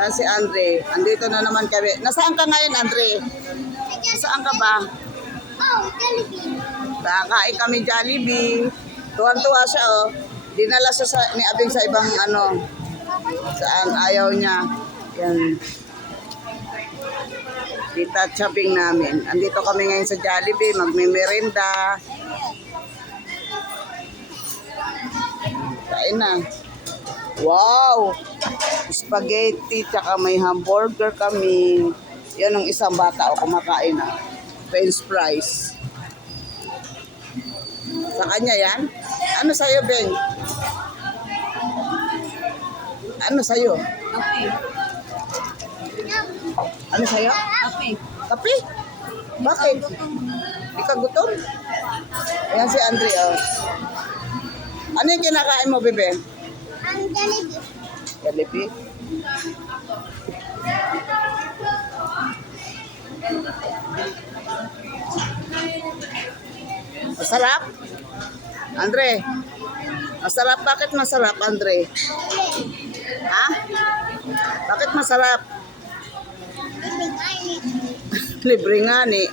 Yan si Andre. Andito na naman kami. Nasaan ka ngayon, Andre? Nasaan ka ba? Oh, Jollibee. Kakain kami Jollibee. Tuwan-tuwa siya, oh. Dinala siya ni Abing sa ibang ano. Saan ayaw niya. Yan. Dita shopping namin. Andito kami ngayon sa Jollibee. Magme-merenda. Kain na. Wow! Spaghetti, tsaka may hamburger kami. Yan ang isang bata o kumakain na. French fries. Sa kanya yan? Ano sa'yo, Ben? Ano sa'yo? Kape. Ano sa'yo? Kape. Kape? Bakit? Di ka gutom? Ayan si Andre, oh. Ano yung kinakain mo, Bebe? Ang Jollibee. Jollibee? Masarap? Andre? Masarap? Bakit masarap, Andre? Ha? Bakit masarap? Libre nga ni.